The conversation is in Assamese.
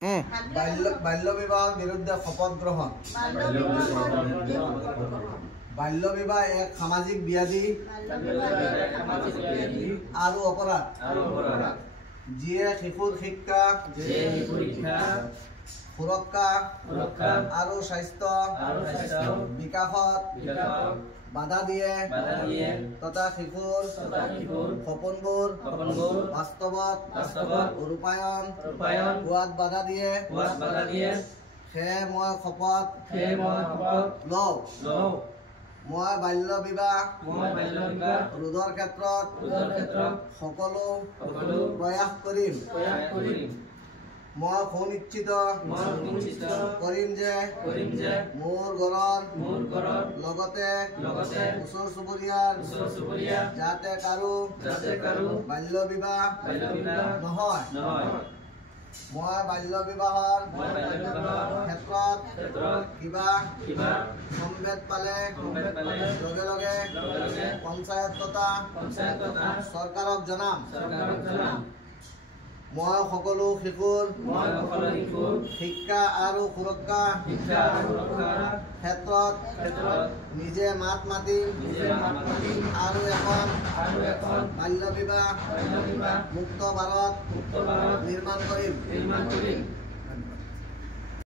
বাল্য বিবাহৰ বিৰুদ্ধে শপত গ্ৰহণ। বাল্য বিবাহ এক সামাজিক ব্যাধি আৰু অপৰাধ যিয়ে শিশুৰ শিক্ষা সুৰক্ষা আৰু স্বাস্থ্য বিকাশত বাধা দিয়ে তথা শিশুৰ সপোনবোৰ বাস্তৱত ৰূপায়ণ হোৱাত বাধা দিয়ে। সেয়ে মই শপত লওঁ মই বাল্য বিবাহ ৰোধৰ ক্ষেত্ৰত সকলো প্ৰয়াস কৰিম। মই সুনিশ্চিত কৰিম যে মোৰ ঘৰৰ লগতে ওচৰ চুবুৰীয়াৰ যাতে কাৰো বাল্য বিবাহ নহয়। মই বাল্য বিবাহৰ ক্ষেত্ৰত কিবা সম্ভেদ পালে লগে লগে পঞ্চায়ত তথা চৰকাৰক জনাম। মই সকলো শিশুৰ শিক্ষা আৰু সুৰক্ষা ক্ষেত্ৰত নিজে মাত মাতিম আৰু এখন বাল্য বিবাহ মুক্ত ভাৰত নিৰ্মাণ কৰিম।